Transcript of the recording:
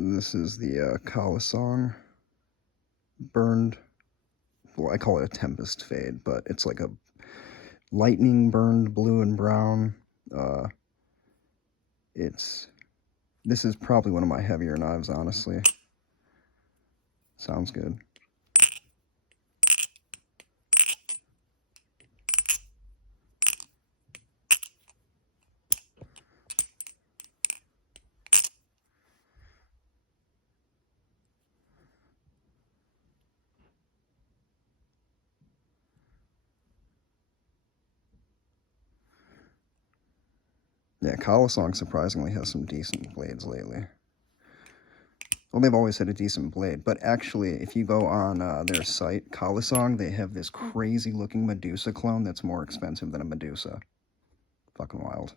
This is the Kalasong burned, well, I call it a Tempest Fade, but it's like a lightning burned blue and brown. This is probably one of my heavier knives, honestly. Sounds good. Yeah, Kalasong surprisingly has some decent blades lately. Well, they've always had a decent blade, but actually, if you go on their site, Kalasong, they have this crazy-looking Medusa clone that's more expensive than a Medusa. Fucking wild.